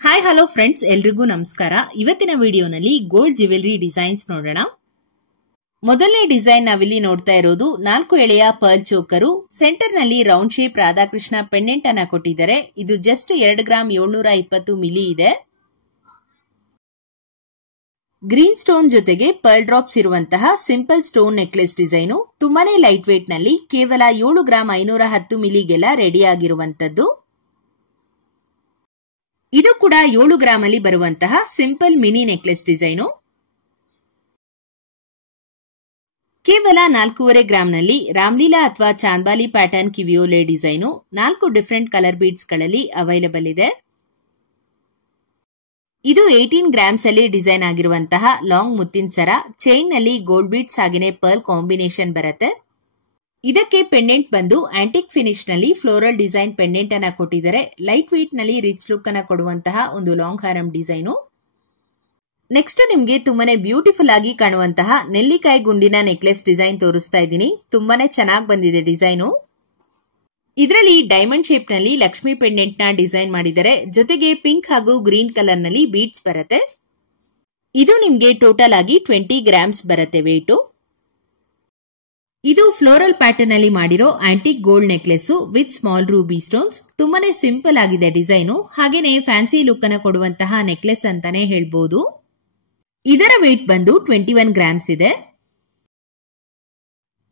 Hi hello friends, ಎಲ್ರಿಗೂ ನಮಸ್ಕಾರ. ಇವತ್ತಿನ ವಿಡಿಯೋನಲ್ಲಿ ಗೋಲ್ಡ್ ಜ್ಯುವೆಲರಿ ಡಿಸೈನ್ಸ್ ನೋಡೋಣ. ಮೊದಲನೇ ಡಿಸೈನ್ ನಾವಿಲ್ಲಿ ನೋಡ್ತಾ ಇರೋದು 4 ಎಳೆಯ ಪರ್ಲ್ ಚೋಕರು. ಸೆಂಟರ್ ನಲ್ಲಿ ರೌಂಡ್ ಶೇಪ್ ರಾಧಾಕೃಷ್ಣ ಪೆಂಡೆಂಟ್ ಅನ್ನ ಕೊಟ್ಟಿದ್ದಾರೆ. ಇದು ಜಸ್ಟ್ 2 ಗ್ರಾಮ್ 720 ಮಿಲಿ ಇದೆ. ಗ್ರೀನ್ ಸ್ಟೋನ್ ಜೊತೆಗೆ ಪರ್ಲ್ ಡ್ರಾಪ್ಸ್ ಇರುವಂತಹ ಸಿಂಪಲ್ ಸ್ಟೋನ್ ನೆಕ್ಲೆಸ್ ಡಿಸೈನು. ತುಂಬಾನೇ ಲೈಟ್ ವೇಟ್ ನಲ್ಲಿ ಕೇವಲ 7 ಗ್ರಾಮ್ 510 ಮಿಲಿಗೆಲ್ಲ ರೆಡಿ ಆಗಿರುವಂತದ್ದು. ಇದು ಕೂಡ 7 ಗ್ರಾಮ್ ಅಲ್ಲಿ ಬರುವಂತಹ ಸಿಂಪಲ್ ಮಿನಿ ನೆಕ್ಲೆಸ್ ಡಿಸೈನು. ಕೇವಲ 4.5 ಗ್ರಾಮ್ ನಲ್ಲಿ ರಾಮ್ಲೀಲಾ ಅಥವಾ ಚಾಂದ್ಬಾಲಿ ಪ್ಯಾಟರ್ನ್ ಕಿವಿಯೋಲೆ ಡಿಸೈನು 4 ಡಿಫರೆಂಟ್ ಕಲರ್ ಬೀಡ್ಸ್ ಗಳಲ್ಲಿ ಅವೈಲೇಬಲ್ ಇದೆ. ಇದು 18 ಗ್ರಾಮ್ಸ್ ಅಲ್ಲಿ ಡಿಸೈನ್ ಆಗಿರುವಂತಹ ಲಾಂಗ್ ಮುತ್ತಿನ ಸರ. ಚೈನ್ ನಲ್ಲಿ ಗೋಲ್ಡ್ ಬೀಡ್ಸ್ ಹಾಗೇನೆ ಪರ್ಲ್ ಕಾಂಬಿನೇಷನ್ ಬರುತ್ತೆ. ಇದಕ್ಕೆ ಪೆಂಡೆಂಟ್ ಬಂದು ಆಂಟಿಕ್ ಫಿನಿಶ್ ನಲ್ಲಿ ಫ್ಲೋರಲ್ ಡಿಸೈನ್ ಪೆಂಡೆಂಟ್ ಅನ್ನ ಕೊಟ್ಟಿದ್ದಾರೆ. ಲೈಟ್ ವೇಟ್ ನಲ್ಲಿ ರಿಚ್ ಲುಕ್ ಅನ್ನ ಕೊಡುವಂತಹ ಒಂದು ಲಾಂಗ್ ಹಾರಂ ಡಿಸೈನು. ನೆಕ್ಸ್ಟ್ ನಿಮ್ಗೆ ತುಂಬಾನೇ ಬ್ಯೂಟಿಫುಲ್ ಆಗಿ ಕಾಣುವಂತಹ ನೆಲ್ಲಿಕಾಯಿ ಗುಂಡಿನ ನೆಕ್ಲೆಸ್ ಡಿಸೈನ್ ತೋರಿಸ್ತಾ ಇದ್ದೀನಿ. ತುಂಬಾನೇ ಚೆನ್ನಾಗಿ ಬಂದಿದೆ ಡಿಸೈನು. ಇದರಲ್ಲಿ ಡೈಮಂಡ್ ಶೇಪ್ ನಲ್ಲಿ ಲಕ್ಷ್ಮಿ ಪೆಂಡೆಂಟ್ ನ ಡಿಸೈನ್ ಮಾಡಿದ್ದಾರೆ. ಜೊತೆಗೆ ಪಿಂಕ್ ಹಾಗೂ ಗ್ರೀನ್ ಕಲರ್ ನಲ್ಲಿ ಬೀಡ್ಸ್ ಬರುತ್ತೆ. ಇದು ನಿಮ್ಗೆ ಟೋಟಲ್ ಆಗಿ 20 ಗ್ರಾಮ್ಸ್ ಬರುತ್ತೆ ವೇಟು. ಇದು ಫ್ಲೋರಲ್ ಪ್ಯಾಟರ್ನ್ ಅಲ್ಲಿ ಮಾಡಿರೋ antique gold necklace with small Ruby stones. ತುಂಬಾನೇ ಸಿಂಪಲ್ ಆಗಿದೆ ಡಿಸೈನು. ಹಾಗೇನೆ ಫ್ಯಾನ್ಸಿ ಲುಕ್ ಅನ್ನ ಕೊಡುವಂತಹ ನೆಕ್ಲೆಸ್ ಅಂತಾನೆ ಹೇಳ್ಬಹುದು. ಇದರ ವೇಟ್ ಬಂದು 21 ಗ್ರಾಮ್ಸ್ ಇದೆ.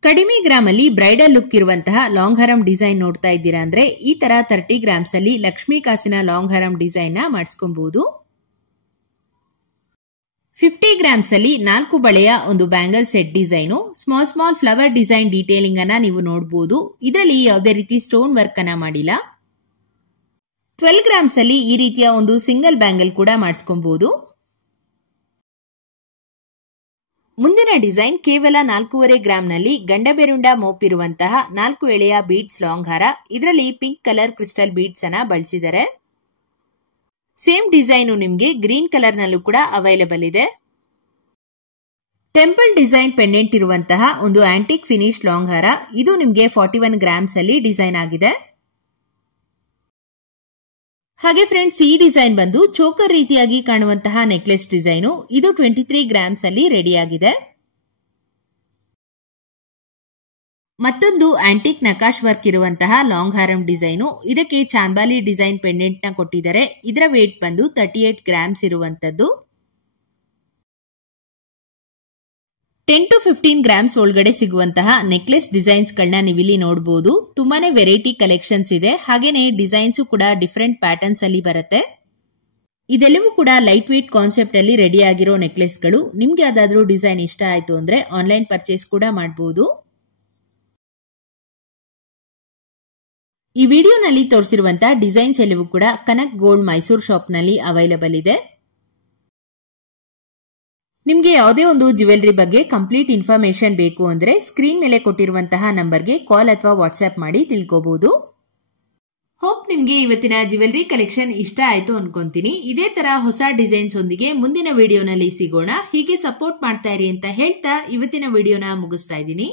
ಕಡಿಮೆ ಗ್ರಾಮ್ ಅಲ್ಲಿ ಬ್ರೈಡಲ್ ಲುಕ್ ಇರುವಂತಹ ಲಾಂಗ್ ಹಾರಂ ಡಿಸೈನ್ ನೋಡ್ತಾ ಇದ್ದೀರಾ ಅಂದ್ರೆ ಈ ತರ 30 ಗ್ರಾಮ್ಸ್ ಅಲ್ಲಿ ಲಕ್ಷ್ಮೀ ಕಾಸಿನ ಲಾಂಗ್ ಹಾರಂ ಡಿಸೈನ್ ನ ಮಾಡಿಸ್ಕೊಬಹುದು. 50 ಗ್ರಾಮ್ಸ್ ಅಲ್ಲಿ 4 ಬಳೆಯ ಒಂದು bangle set design. Small flower design detailing ಅನ್ನ ನೀವು ನೋಡಬಹುದು. ಇದರಲ್ಲಿ ಯಾವುದೇ ರೀತಿ ಸ್ಟೋನ್ ವರ್ಕ್ ಅನ್ನ ಮಾಡಿಲ್ಲ. 12 ಗ್ರಾಮ್ಸ್ ಅಲ್ಲಿ ಈ ರೀತಿಯ ಒಂದು ಸಿಂಗಲ್ ಬ್ಯಾಂಗಲ್ ಕೂಡ ಮಾಡಿಸ್ಕೊಬಹುದು. ಮುಂದಿನ ಡಿಸೈನ್ ಕೇವಲ 4.5 ಗ್ರಾಮ್ ನಲ್ಲಿ ಗಂಡಬೆರುಂಡ ಮೋಪ್ ಇರುವಂತಹ 4 ಎಳೆಯ ಬೀಡ್ಸ್ ಲಾಂಗ್ ಹಾರ. ಇದರಲ್ಲಿ ಪಿಂಕ್ ಕಲರ್ ಕ್ರಿಸ್ಟಲ್ ಬೀಡ್ಸ್ ಅನ್ನ ಬಳಸಿದ್ದಾರೆ. ಸೇಮ್ ಡಿಸೈನು ನಿಮ್ಗೆ ಗ್ರೀನ್ ಕಲರ್ ನಲ್ಲೂ ಕೂಡ ಅವೈಲೇಬಲ್ ಇದೆ. ಟೆಂಪಲ್ ಡಿಸೈನ್ ಪೆಂಡೆಂಟ್ ಇರುವಂತಹ ಒಂದು ಆಂಟಿಕ್ ಫಿನಿಶ್ ಲಾಂಗ್ ಹಾರ. ಇದು ನಿಮ್ಗೆ 41 ಗ್ರಾಮ್ಸ್ ಅಲ್ಲಿ ಡಿಸೈನ್ ಆಗಿದೆ. ಹಾಗೆ ಫ್ರೆಂಡ್ಸ್, ಈ ಡಿಸೈನ್ ಬಂದು ಚೋಕರ್ ರೀತಿಯಾಗಿ ಕಾಣುವಂತಹ ನೆಕ್ಲೆಸ್ ಡಿಸೈನು. ಇದು 23 ಗ್ರಾಮ್ಸ್ ಅಲ್ಲಿ ರೆಡಿ ಆಗಿದೆ. ಮತ್ತೊಂದು ಆಂಟಿಕ್ ನಕಾಶ್ ವರ್ಕ್ ಇರುವಂತಹ ಲಾಂಗ್ ಹಾರಂ ಡಿಸೈನು. ಇದಕ್ಕೆ ಚಾಂದ್ಬಾಲಿ ಡಿಸೈನ್ ಪೆಂಡೆಂಟ್ ನ ಕೊಟ್ಟಿದ್ದಾರೆ. ಇದರ ವೇಟ್ ಬಂದು 38 ಗ್ರಾಮ್ಸ್ ಇರುವಂತದ್ದು. 10 to 15 ಗ್ರಾಮ್ಸ್ ಒಳಗಡೆ ಸಿಗುವಂತಹ ನೆಕ್ಲೆಸ್ ಡಿಸೈನ್ಸ್ ಗಳನ್ನ ನೀವಿಲ್ಲಿ ನೋಡಬಹುದು. ತುಂಬಾನೇ ವೆರೈಟಿ ಕಲೆಕ್ಷನ್ಸ್ ಇದೆ. ಹಾಗೇನೆ ಡಿಸೈನ್ಸ್ ಕೂಡ ಡಿಫರೆಂಟ್ ಪ್ಯಾಟರ್ನ್ಸ್ ಅಲ್ಲಿ ಬರುತ್ತೆ. ಇದೆಲ್ಲವೂ ಕೂಡ ಲೈಟ್ ವೇಟ್ ಕಾನ್ಸೆಪ್ಟ್ ಅಲ್ಲಿ ರೆಡಿ ಆಗಿರೋ ನೆಕ್ಲೆಸ್ ಗಳು. ನಿಮ್ಗೆ ಯಾವ್ದಾದ್ರು ಡಿಸೈನ್ ಇಷ್ಟ ಆಯ್ತು ಅಂದ್ರೆ ಆನ್ಲೈನ್ ಪರ್ಚೇಸ್ ಕೂಡ ಮಾಡಬಹುದು. ಈ ವಿಡಿಯೋನಲ್ಲಿ ತೋರಿಸಿರುವಂತಹ ಡಿಸೈನ್ಸ್ ಎಲ್ಲವೂ ಕೂಡ ಕನಕ್ ಗೋಲ್ಡ್ ಮೈಸೂರು ಶಾಪ್ ನಲ್ಲಿ ಅವೈಲೇಬಲ್ ಇದೆ. ನಿಮ್ಗೆ ಯಾವುದೇ ಒಂದು ಜ್ಯುವೆಲರಿ ಬಗ್ಗೆ ಕಂಪ್ಲೀಟ್ ಇನ್ಫಾರ್ಮೇಶನ್ ಬೇಕು ಅಂದ್ರೆ ಸ್ಕ್ರೀನ್ ಮೇಲೆ ಕೊಟ್ಟಿರುವಂತಹ ನಂಬರ್ಗೆ ಕಾಲ್ ಅಥವಾ ವಾಟ್ಸ್ಆಪ್ ಮಾಡಿ ತಿಳ್ಕೋಬಹುದು. ಹೋಪ್ ನಿಮ್ಗೆ ಇವತ್ತಿನ ಜ್ಯುವೆಲರಿ ಕಲೆಕ್ಷನ್ ಇಷ್ಟ ಆಯ್ತು ಅನ್ಕೊಂತೀನಿ. ಇದೇ ತರ ಹೊಸ ಡಿಸೈನ್ಸ್ ಒಂದಿಗೆ ಮುಂದಿನ ವಿಡಿಯೋನಲ್ಲಿ ಸಿಗೋಣ. ಹೀಗೆ ಸಪೋರ್ಟ್ ಮಾಡ್ತಾ ಇರಿ ಅಂತ ಹೇಳ್ತಾ ಇವತ್ತಿನ ವಿಡಿಯೋನ ಮುಗಿಸ್ತಾ ಇದ್ದೀನಿ.